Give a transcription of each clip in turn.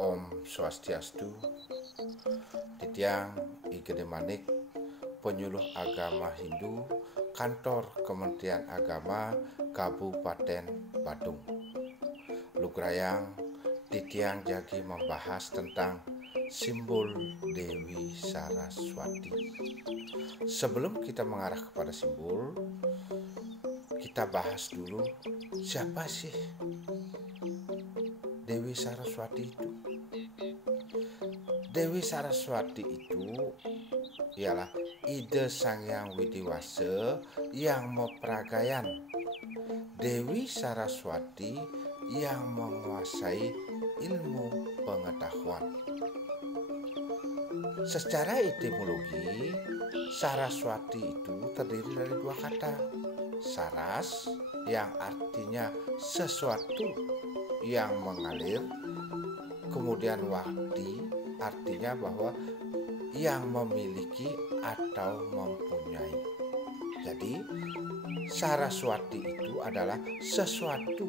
Om Swastiastu. Titiang Igede Manik, penyuluh agama Hindu, kantor Kementerian Agama Kabupaten Badung. Lugrayang Titiang Jagi membahas tentang simbol Dewi Saraswati. Sebelum kita mengarah kepada simbol, kita bahas dulu siapa sih Dewi Saraswati itu. Dewi Saraswati itu ialah ide Sang Hyang Widiwasa yang memperagayan. Dewi Saraswati yang menguasai ilmu pengetahuan. Secara etimologi, Saraswati itu terdiri dari dua kata. Saras yang artinya sesuatu yang mengalir, kemudian wati artinya bahwa yang memiliki atau mempunyai. Jadi Saraswati itu adalah sesuatu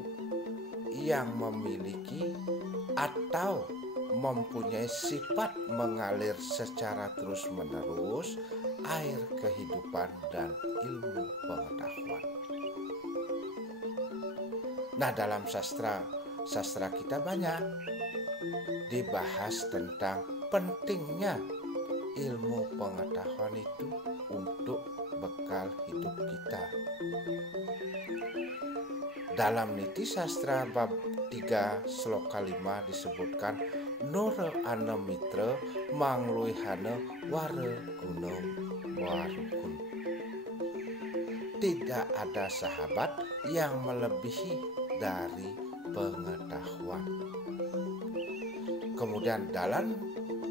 yang memiliki atau mempunyai sifat mengalir secara terus-menerus air kehidupan dan ilmu pengetahuan. Nah, dalam sastra kita banyak dibahas tentang pentingnya ilmu pengetahuan itu untuk bekal hidup kita. Dalam Niti Sastra bab 3 sloka 5 disebutkan Nora ana mitra mangluihana wara gunung warukun. Tidak ada sahabat yang melebihi dari pengetahuan. Kemudian dalam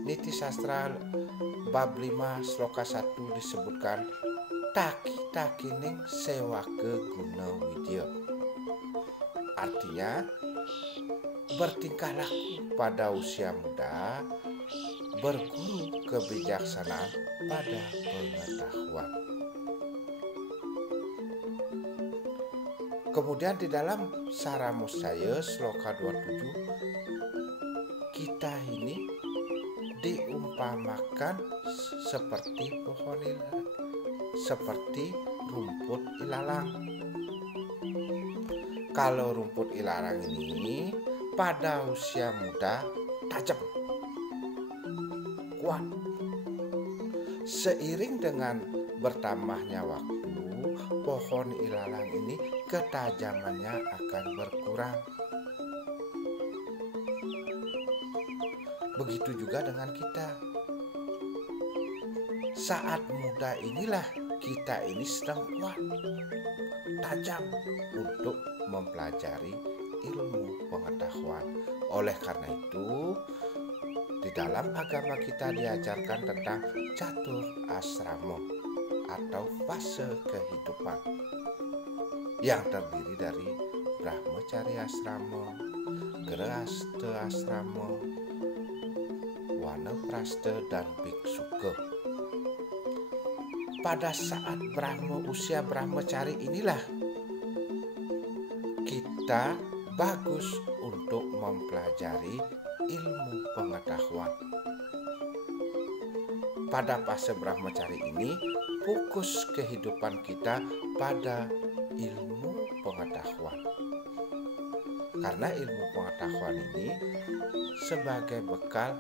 Niti Sastra bab 5 sloka 1 disebutkan taki-takining sewake guna widya. Artinya bertingkah laku pada usia muda, berguru kebijaksanaan pada pengetahuan. Kemudian di dalam Saramusaya sloka 27, kita ini diumpamakan seperti pohon ilalang, seperti rumput ilalang. Kalau rumput ilalang ini pada usia muda tajam, kuat. Seiring dengan bertambahnya waktu, pohon ilalang ini ketajamannya akan berkurang. Begitu juga dengan kita. Saat muda inilah kita ini sedang kuat, tajam untuk mempelajari ilmu pengetahuan. Oleh karena itu, di dalam agama kita diajarkan tentang catur asrama atau fase kehidupan yang terdiri dari Brahmacari asrama, Grahastha asrama, Wanaprastha dan Biksuka. Pada saat usia Brahmacari inilah kita bagus untuk mempelajari ilmu pengetahuan. Pada fase Brahmacari ini, fokus kehidupan kita pada ilmu pengetahuan. Karena ilmu pengetahuan ini sebagai bekal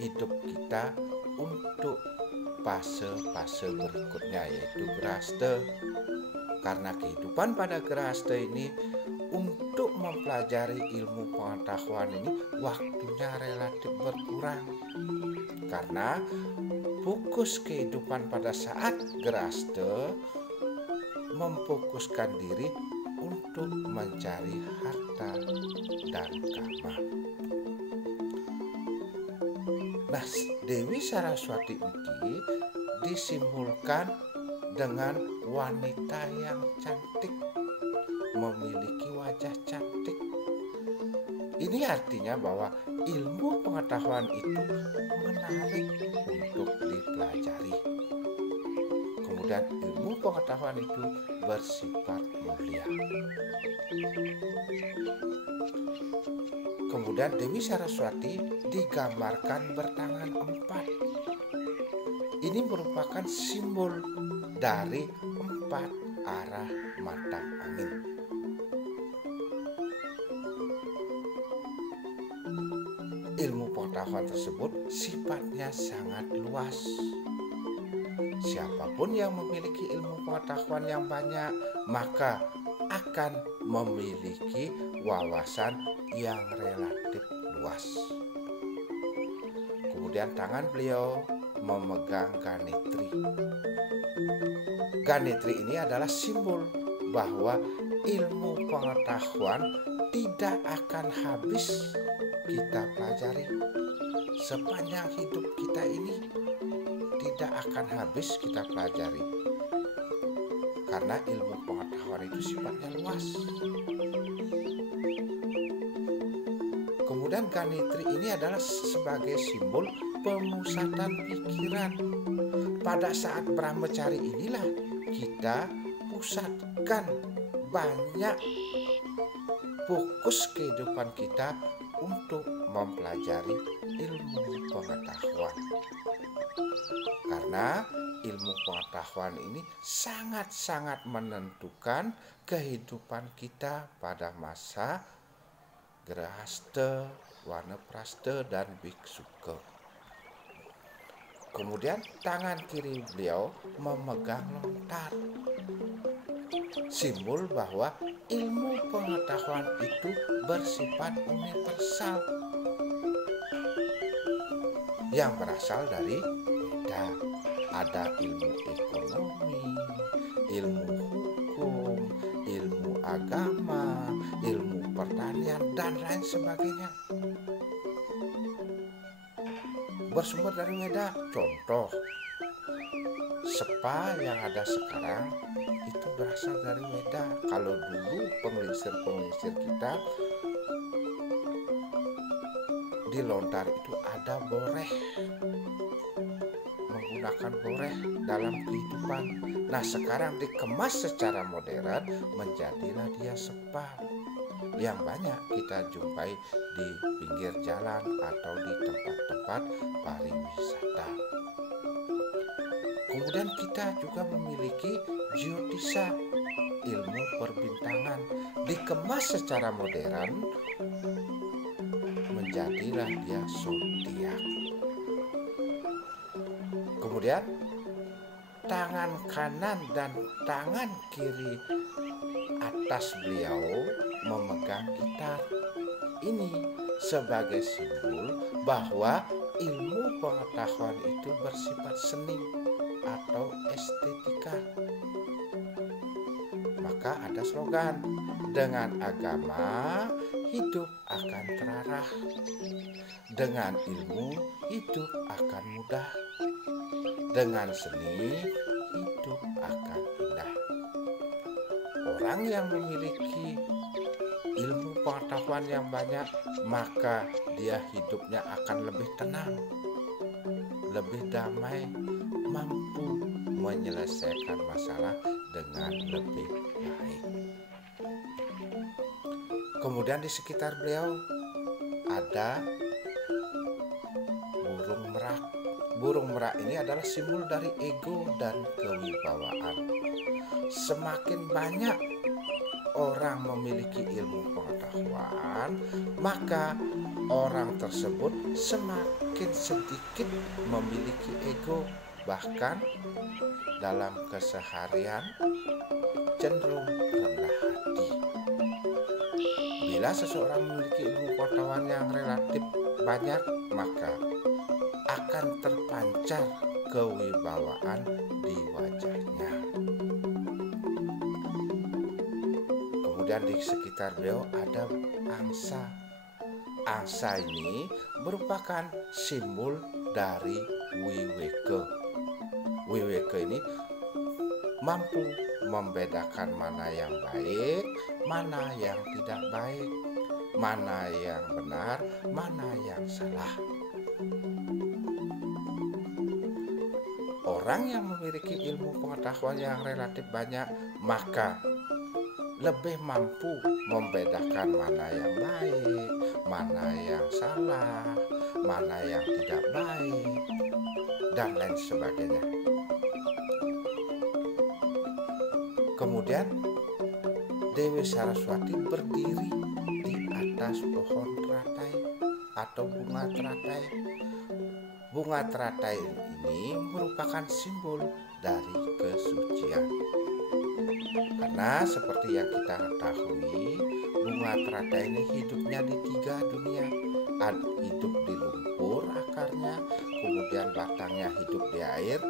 hidup kita untuk fase-fase berikutnya, yaitu Grahastha. Karena kehidupan pada Grahastha ini untuk mempelajari ilmu pengetahuan ini waktunya relatif berkurang. Karena fokus kehidupan pada saat Grahastha memfokuskan diri untuk mencari harta dan kama. Nah, Dewi Saraswati ini disimbolkan dengan wanita yang cantik, memiliki wajah cantik. Ini artinya bahwa ilmu pengetahuan itu menarik untuk dipelajari. kemudian ilmu pengetahuan itu bersifat mulia. Kemudian Dewi Saraswati digambarkan bertangan 4. Ini merupakan simbol dari 4 arah mata angin. Ilmu pengetahuan tersebut sifatnya sangat luas. Siapapun yang memiliki ilmu pengetahuan yang banyak, maka akan memiliki wawasan yang relatif luas. Kemudian tangan beliau memegang ganitri. Ganitri ini adalah simbol bahwa ilmu pengetahuan tidak akan habis kita pelajari. Sepanjang hidup kita ini tidak akan habis kita pelajari, karena ilmu pengetahuan itu sifatnya luas. Kemudian ganitri ini adalah sebagai simbol pemusatan pikiran. Pada saat brahmacari inilah kita pusatkan banyak fokus kehidupan kita untuk mempelajari ilmu pengetahuan. Karena ilmu pengetahuan ini sangat-sangat menentukan kehidupan kita pada masa Grahasta, Wanaprastha, dan Bhiksuka. Kemudian tangan kiri beliau memegang lontar. Simbol bahwa ilmu pengetahuan itu bersifat universal yang berasal dari Veda. Ada ilmu ekonomi, ilmu hukum, ilmu agama, ilmu pertanian, dan lain sebagainya. Bersumber dari Veda. Contoh, spa yang ada sekarang itu berasal dari Veda. Kalau dulu pengelisir-pengelisir kita di lontar itu ada boreh, menggunakan boreh dalam kehidupan. Nah, sekarang dikemas secara modern, menjadilah dia spa yang banyak kita jumpai di pinggir jalan atau di tempat-tempat pariwisata. Kemudian kita juga memiliki Jyotisa, ilmu perbintangan, dikemas secara modern, menjadilah dia zodiak. Kemudian tangan kanan dan tangan kiri atas beliau memegang gitar. Ini sebagai simbol bahwa ilmu pengetahuan itu bersifat seni atau estetika. Maka ada slogan, dengan agama hidup akan terarah, dengan ilmu hidup akan mudah, dengan seni hidup akan indah. Orang yang memiliki ilmu pengetahuan yang banyak, maka dia hidupnya akan lebih tenang, lebih damai, mampu menyelesaikan masalah dengan lebih baik. Kemudian di sekitar beliau ada burung merak. Burung merak ini adalah simbol dari ego dan kewibawaan. Semakin banyak orang memiliki ilmu pengetahuan, maka orang tersebut semakin sedikit memiliki ego, bahkan dalam keseharian cenderung rendah hati. Bila seseorang memiliki ilmu pengetahuan yang relatif banyak, maka akan terpancar kewibawaan di wajahnya. Kemudian di sekitar beliau ada angsa. Angsa ini merupakan simbol dari Wiveka. Wiveka ini mampu membedakan mana yang baik, mana yang tidak baik, mana yang benar, mana yang salah. orang yang memiliki ilmu pengetahuan yang relatif banyak maka lebih mampu membedakan mana yang baik, mana yang salah, mana yang tidak baik, dan lain sebagainya. Kemudian Dewi Saraswati berdiri di atas pohon teratai atau bunga teratai. Bunga teratai ini merupakan simbol dari kesucian. Karena seperti yang kita ketahui, bunga teratai ini hidupnya di 3 dunia. Hidup di lumpur akarnya, kemudian batangnya hidup di air,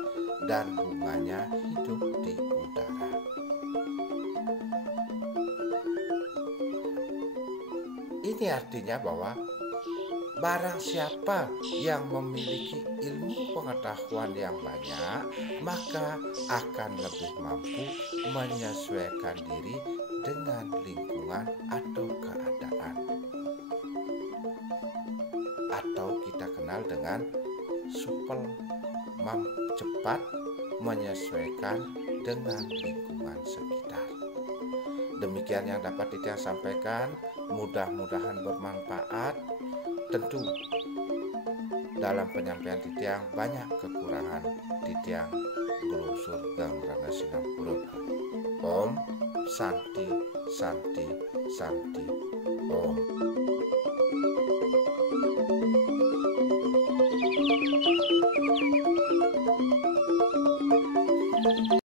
dan bunganya hidup di udara. Ini artinya bahwa barang siapa yang memiliki ilmu pengetahuan yang banyak, maka akan lebih mampu menyesuaikan diri dengan lingkungan atau keadaan. Atau kita kenal dengan supel, cepat menyesuaikan dengan lingkungan sekitar. Demikian yang dapat Titiang sampaikan, mudah-mudahan bermanfaat. Tentu dalam penyampaian Titiang banyak kekurangan. Titiang Gelusur Gangrana Sinampurut. Om Santi Santi Santi Om.